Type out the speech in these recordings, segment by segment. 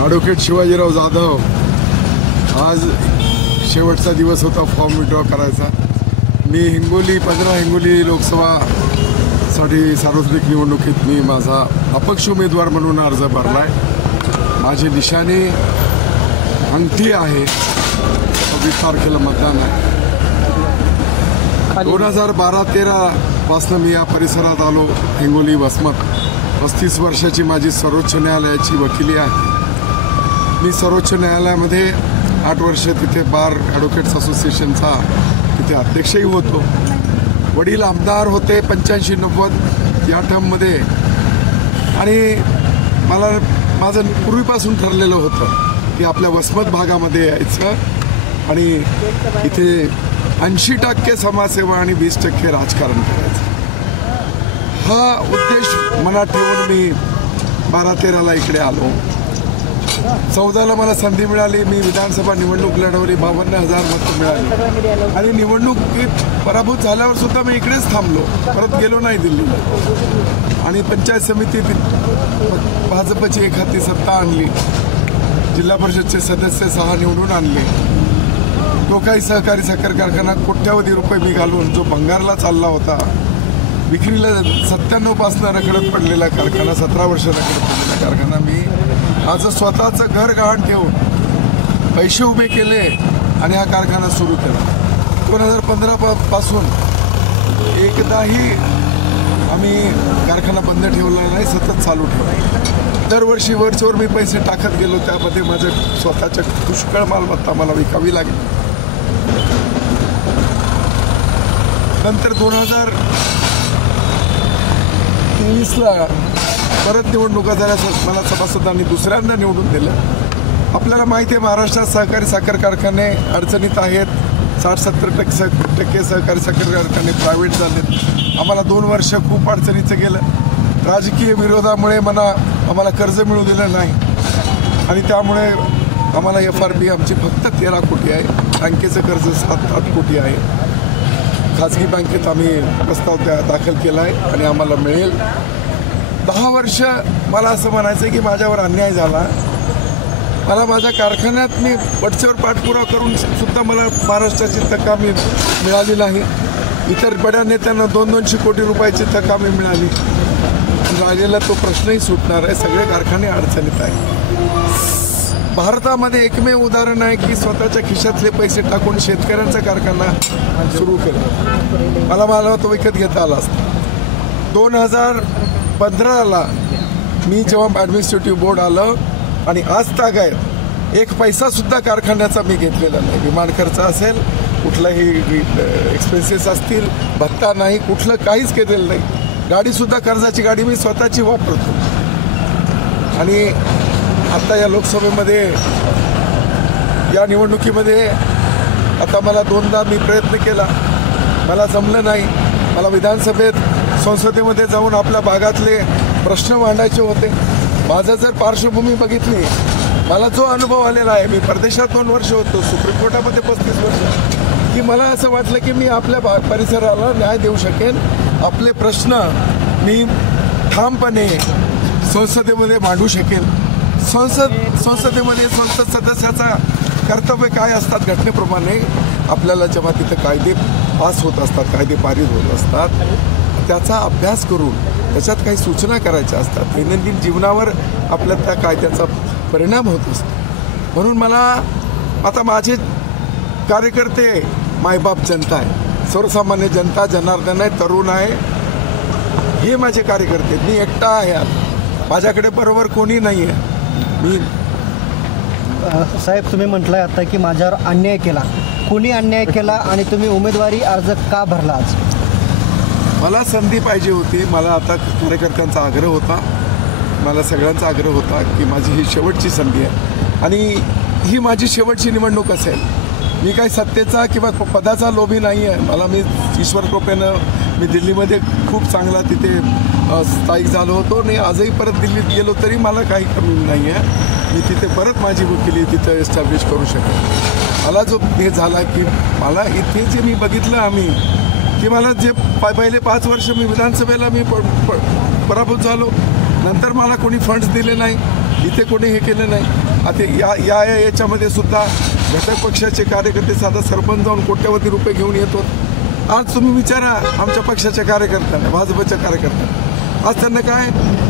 Advocate Shivajirao Jadhav, आज शेवटचा दिवस होता फॉर्म विड्रॉ करायचा। मी 15 हिंगोली लोकसभासाठी सार्वत्रिक निवडणुकीत मी माझा अपक्ष उमेदवार म्हणून अर्ज भरलाय। माझी निशाणी अंगठी आहे, 26 तारखेला मतदान आहे। 2012-13 पासून मी या परिसरात आलो। हिंगोली वसमत 35 वर्षाची माझी सर्वोच्च न्यायालयाची वकिली आहे। मी सर्वोच्च न्यायालयामध्ये 8 वर्ष तिथे बार ॲडव्होकेट्स असोसिएशनचा तिथे अध्यक्षही होतो। वडील आमदार होते 85-90 या टर्ममध्ये, आणि मला माझं पूर्वीपासून ठरलेलं होतं की आपल्या वसमत भागामध्ये यायचं आणि इथे 80% समाजसेवा आणि 20% राजकारण करायचं। हा उद्देश मनात ठेवून मी 12-13ला इकडे आलो। 14ला मला संधी मिळाली, मी विधानसभा निवडणूक लढवली, 52,000 मतं मिळाली आणि निवडणुकीत पराभूत झाल्यावर सुद्धा मी इकडेच थांबलो, परत गेलो नाही दिल्लीला। आणि पंचायत समितीत भाजपची एक हाती सत्ता आणली, जिल्हा परिषदचे सदस्य 6 निवडून आणले। टोकाई सहकारी साखर कारखाना कोट्यावधी रुपये मी घालून जो भंगारला चालला होता, विक्रीला 97 पासून रखडत पडलेला कारखाना, 17 वर्ष रखडत पडलेला कारखाना मी आज स्वतःचं घर गहाण ठेवून पैसे उभे केले आणि हा कारखाना सुरू केला। 2015 पासून एकदाही आम्ही कारखाना बंद ठेवला नाही, सतत चालू ठेवला। दरवर्षी वरचेवर मी पैसे टाकत गेलो, त्यामध्ये माझं स्वतःच्या पुष्कळ मालमत्ता मला विकावी लागली। नंतर 2023ला परत निवडणुका झाल्या, मला सभासदांनी दुसऱ्यांदा निवडून दिलं। आपल्याला माहिती आहे महाराष्ट्रात सहकारी साखर कारखाने अडचणीत आहेत, 60-70% सहकारी साखर कारखाने प्रायव्हेट झालेत। आम्हाला 2 वर्ष खूप अडचणीचं गेलं, राजकीय विरोधामुळे आम्हाला कर्ज मिळू दिलं नाही आणि त्यामुळे आम्हाला FRP आमची फक्त 13 कोटी आहे, बँकेचं कर्ज 7-8 कोटी आहे। खाजगी बँकेत आम्ही प्रस्ताव दाखल केला आहे आणि आम्हाला मिळेल। 10 वर्ष मला असं म्हणायचं आहे की माझ्यावर अन्याय झाला, मला माझ्या कारखान्यात मी वटच्यावर पाठपुरावा करून सुद्धा मला महाराष्ट्राची तकामी मिळाली नाही। इतर बड्या नेत्यांना 200 कोटी रुपयाची तकामी मिळाली, राहिलेला तो प्रश्नही सुटणार आहे। सगळे कारखाने अडचणीत आहेत। भारतामध्ये एकमेव उदाहरण आहे की स्वतःच्या खिशातले पैसे टाकून शेतकऱ्यांचा कारखाना सुरू केला। मला तो विकत घेता आला असता। 2015ला मी जेव्हा ॲडमिनिस्ट्रेटिव्ह बोर्ड आलं आणि आज तागायत 1 पैसा सुद्धा कारखान्याचा मी घेतलेला नाही। विमान खर्च असेल, कुठलाही एक्सपेन्सेस असतील, भत्ता नाही, कुठलं काहीच केलेलं नाही। गाडीसुद्धा कर्जाची गाडी मी स्वतःची वापरतो। आणि आता या लोकसभेमध्ये या निवडणुकीमध्ये आता मला 2दा मी प्रयत्न केला, मला जमलं नाही। मला विधानसभेत संसदेमध्ये जाऊन आपल्या भागातले प्रश्न मांडायचे होते। माझं जर पार्श्वभूमी बघितली, मला जो अनुभव आलेला आहे, मी परदेशात 2 वर्ष होतो, सुप्रीम कोर्टामध्ये 35 वर्ष, की मला असं वाटलं की मी आपल्या परिसराला न्याय देऊ शकेन। आपले प्रश्न मी ठामपणे संसदेमध्ये मांडू शकेन। संसदेमध्ये संसद सदस्याचा कर्तव्य काय असतात, घटनेप्रमाणे आपल्याला जेव्हा तिथे कायदे पास होत असतात, कायदे पारित होत असतात, त्याचा अभ्यास करून त्याच्यात काही सूचना करायच्या असतात। दैनंदिन जीवनावर आपल्या त्या कायद्याचा परिणाम होत असतो। म्हणून मला आता माझे कार्यकर्ते मायबाप जनता आहे, सर्वसामान्य जनता, जनार्दन आहे, तरुण आहे, हे माझे कार्यकर्ते। मी एकटा आहे, माझ्याकडे बरोबर कोणी नाही आहे। मी साहेब, तुम्ही म्हटलंय आता की माझ्यावर अन्याय केला, कोणी अन्याय केला आणि तुम्ही उमेदवारी अर्ज का भरला आज? मला संधी पाहिजे होती। मला आता कार्यकर्त्यांचा आग्रह होता, मला सगळ्यांचा आग्रह होता की माझी ही शेवटची संधी आहे आणि ही माझी शेवटची निवडणूक असेल। मी काही सत्तेचा किंवा पदाचा लोभी नाही आहे। मला ईश्वर कृपेनं मी दिल्लीमध्ये खूप चांगला तिथे स्थायिक झालो होतो आणि आजही परत दिल्लीत गेलो तरी मला काही कमी नाही आहे। मी तिथे परत माझी वकिली तिथं एस्टॅब्लिश करू शकेन। मला जो हे झाला की मला इथे जे मी बघितलं आम्ही की मला जे पहिले 5 वर्ष मी विधानसभेला मी पराभूत झालो, नंतर मला कोणी फंड्स दिले नाही, इथे कोणी हे केलं नाही। आता याच्यामध्ये सुद्धा घटक पक्षाचे कार्यकर्ते साधा सरपंच जाऊन कोट्यवधी रुपये घेऊन येतो. आज तुम्ही विचारा आमच्या पक्षाच्या कार्यकर्त्यांना, भाजपच्या कार्यकर्त्यांना, आज त्यांना काय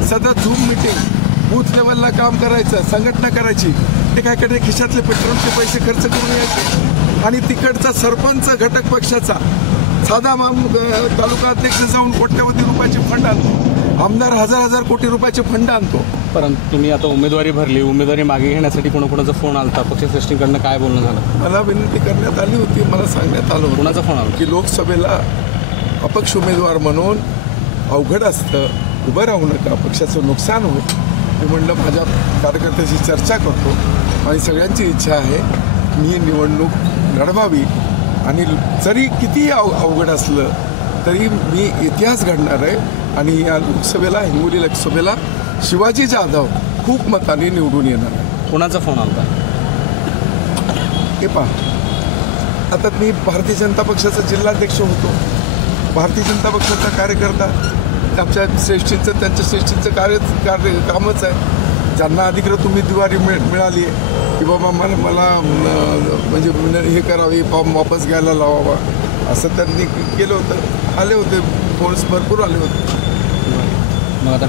सतत झूम मिटिंग, बूथ लेवलला काम करायचं, संघटना करायची, ते काय कडे खिशातले पेट्रोलचे पैसे खर्च करून यायचे आणि तिकडचा सरपंच घटक पक्षाचा साधा तालुका अध्यक्ष जाऊन कोट्यवधी रुपयाचे फंड आणतो, आमदार हजार कोटी रुपयाचे फंड आणतो. परंतु तुम्ही आता उमेदवारी भरली, उमेदवारी मागे घेण्यासाठी कोणाचा फोन आलता, पक्षश्रेष्ठींकडनं काय बोलणं झालं? मला विनंती करण्यात आली होती, मला सांगण्यात आलं कोणाचा फोन आला की लोकसभेला अपक्ष उमेदवार म्हणून अवघड असतं, उभं राहू नका, पक्षाचं नुकसान होईल. मी म्हणलं माझ्या कार्यकर्त्याशी चर्चा करतो आणि सगळ्यांची इच्छा आहे मी निवडणूक लढवावी आणि जरी कितीही अवघड असलं तरी मी इतिहास घडणार आहे आणि या लोकसभेला, हिंगोली लोकसभेला शिवाजी जाधव खूप मताने निवडून येणार आहे. कोणाचा फोन आला? हे पहा, आता मी भारतीय जनता पक्षाचा जिल्हाध्यक्ष होतो, भारतीय जनता पक्षाचा कार्यकर्ता, आमच्या श्रेष्ठींचं त्यांच्या श्रेष्ठींचं कामच आहे. ज्यांना अधिकृत उमेदवारी मिळाली आहे की बाबा मला म्हणजे हे करावे, फॉर्म वापस घ्यायला लावावा, असं त्यांनी केलं होतं. आले होते, फोन्स भरपूर आले होते. मग आता